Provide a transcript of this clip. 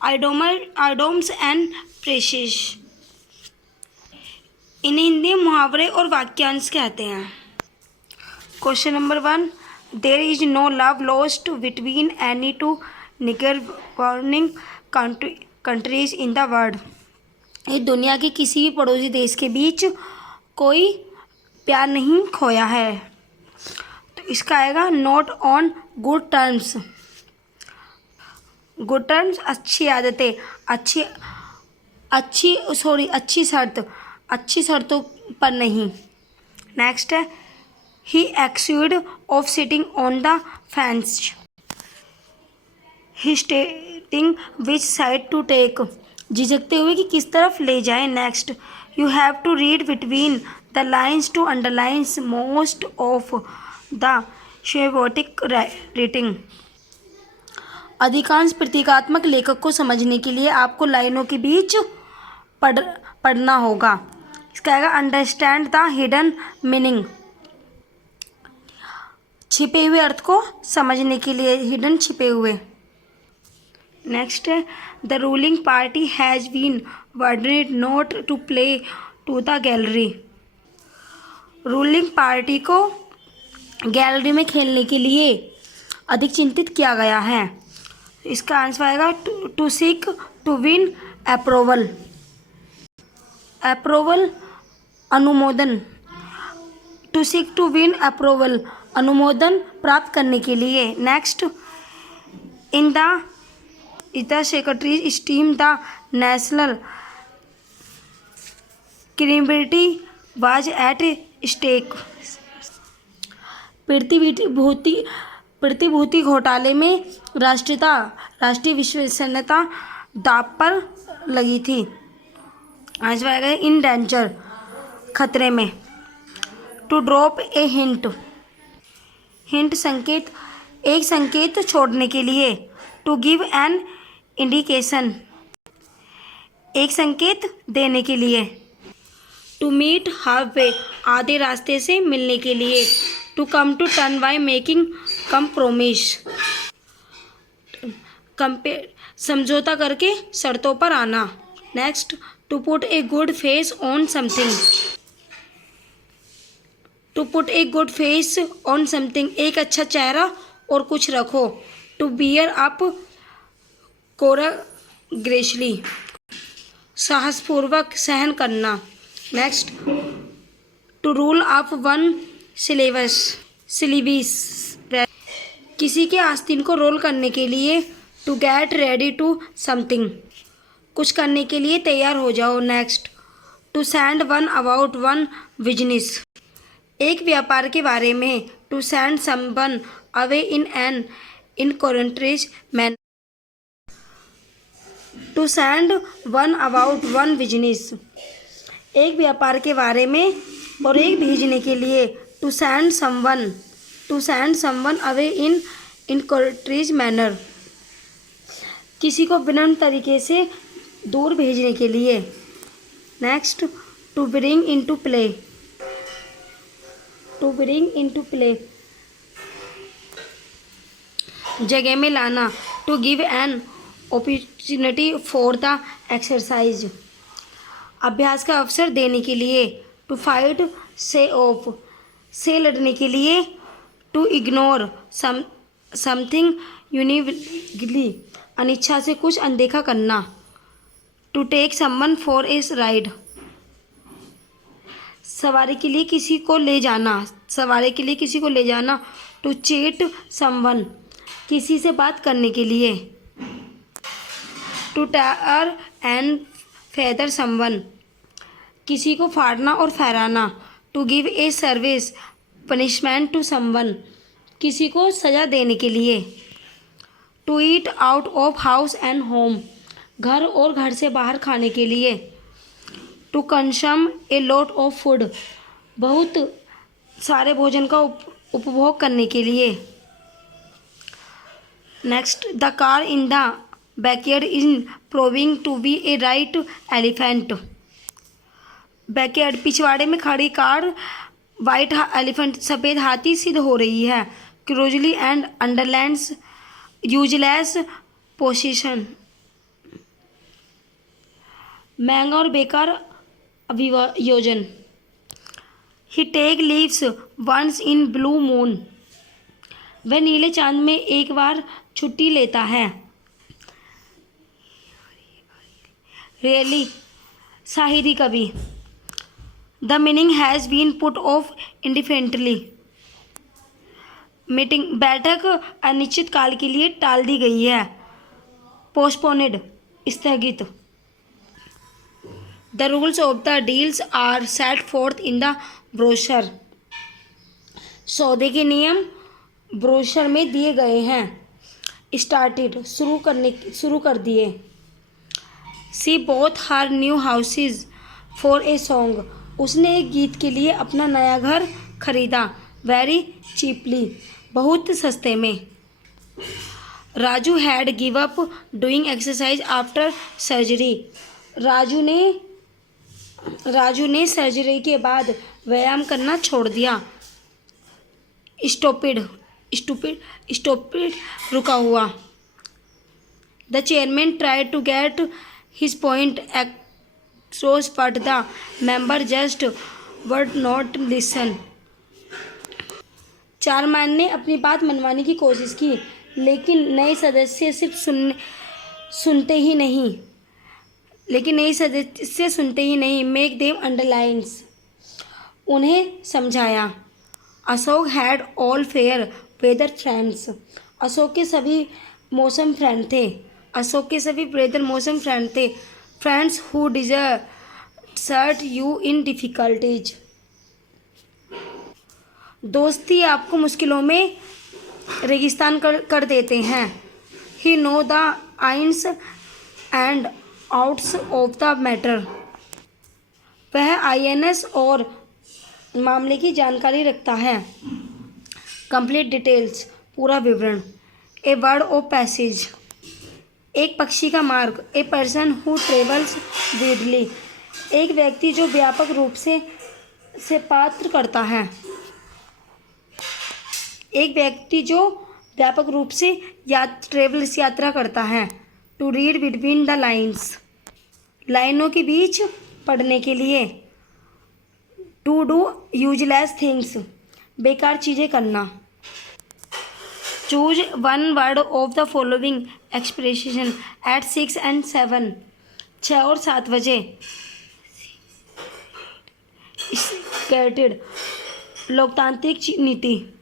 आइडोम्स and प्रेशेस। इन्हें हिंदी में मुहावरे और वाक्यांश कहते हैं। Question number 1, there is no love lost between any two neighbouring countries in the world. ये दुनिया के किसी भी पड़ोसी देश के बीच कोई प्यार नहीं खोया है। तो इसका आएगा not on good terms. Good terms अच्छी आदतें, अच्छी शर्तों पर नहीं। नेक्स्ट है he excused of sitting on the fence, he stating which side to take, झिझकते हुए कि किस तरफ ले जाएं। Next you have to read between the lines to underlines most of the symbolic reading. अधिकांश प्रतीकात्मक लेखक को समझने के लिए आपको लाइनों के बीच पढ़ना होगा। इसका आएगा अंडरस्टैंड द हिडन मीनिंग, छिपे हुए अर्थ को समझने के लिए, हिडन छिपे हुए। नेक्स्ट है the ruling party has been warded not to play to the gallery. Ruling party को गैलरी में खेलने के लिए अधिक चिंतित किया गया है। इसका आंसर आएगा to seek to win approval. Approval अनुमोदन, to seek to win approval अनुमोदन प्राप्त करने के लिए। Next in the secretary steam the national credibility was at stake. प्रतिभूति घोटाले में राष्ट्रीय विश्वसनीयता दांव पर लगी थी। आंसर आएगा इन डेंजर, खतरे में। To drop a hint, hint संकेत, एक संकेत छोड़ने के लिए। टू गिव एन इंडिकेशन, एक संकेत देने के लिए। टू मीट हाफ वे, आधे रास्ते से मिलने के लिए। To come to turn by making compromise, समझौता करके शर्तों पर आना। Next to put a good face on something, to put a good face on something, एक अच्छा चेहरा और कुछ रखो। टू बियर अप कोराग्रेसली, साहसपूर्वक सहन करना। Next to roll up one syllabus, किसी के आस्तीन को रोल करने के लिए। To get ready to something, कुछ करने के लिए तैयार हो जाओ। Next to send one about one business, एक व्यापार के बारे में। To send someone away in an encouraging manner, to send one about one business, एक व्यापार के बारे में और एक भेजने के लिए। To send someone away in encouraging manner, किसी को विनम्र तरीके से दूर भेजने के लिए। Next to bring into play, to bring into play, जगह में लाना। To give an opportunity for the exercise, अभ्यास का अवसर देने के लिए। टू फाइट से ऑफ, से लड़ने के लिए। टू इग्नोर समथिंग यूनिवली, अनिच्छा से कुछ अनदेखा करना। To take someone for a ride, सवारी के लिए किसी को ले जाना, सवारी के लिए किसी को ले जाना। टू चैट समवन, किसी से बात करने के लिए। टू टर एंड फेदर समवन, किसी को फाड़ना और फहराना। To give a service punishment to someone, किसी को सज़ा देने के लिए। To eat out of house and home, घर और घर से बाहर खाने के लिए। To consume a lot of food, बहुत सारे भोजन का उपभोग करने के लिए। Next the car in the backyard in proving to be a right elephant, backyard पिछवाड़े में खड़ी कार वाइट एलिफेंट सफ़ेद हाथी सिद्ध हो रही है। क्रोजली एंड अंडरलैंड्स यूजलेस पोजीशन, महंगा और बेकार अभियोजन। He take leaves once in blue moon. वह नीले चांद में एक बार छुट्टी लेता है। रियली शाहिदी कवि। The meeting has been put off indifferently. बैठक अनिश्चित काल के लिए टाल दी गई है। पोस्टपोनेड स्थगित। The rules of the deals are set forth in the brochure. सौदे के नियम ब्रोशर में दिए गए हैं। स्टार्टेड शुरू कर दिए। She bought her new houses for a song. उसने एक गीत के लिए अपना नया घर खरीदा। वेरी चीपली, बहुत सस्ते में। Raju had give up doing exercise after surgery. Raju ने सर्जरी के बाद व्यायाम करना छोड़ दिया। स्टॉपिड रुका हुआ। The chairman tried to get his point across but the member just would not listen. Chairman ने अपनी बात मनवाने की कोशिश की, लेकिन नए सदस्य सिर्फ सुनते ही नहीं। Make them underlines. उन्हें समझाया। Ashok had all fair weather friends. Ashok के सभी मौसम फ्रेंड थे। Friends who desert you in difficulties. दोस्ती आपको मुश्किलों में रेगिस्तान कर देते हैं। He know the ins and outs of the matter. वह आईएनएस और मामले की जानकारी रखता है। कंप्लीट डिटेल्स, पूरा विवरण। ए वर्ड ऑफ पैसेज, एक पक्षी का मार्ग। A person who travels Vidly, एक व्यक्ति जो व्यापक रूप से पात्र करता है। एक व्यक्ति जो व्यापक रूप से यात्रा करता है। To read between the lines, लाइनों के बीच पढ़ने के लिए। टू डू यूजलेस थिंग्स, बेकार चीज़ें करना। Choose one word of the following expression at 6 and 7, 6 और 7 बजे। स्केटेड, लोकतांत्रिक नीति।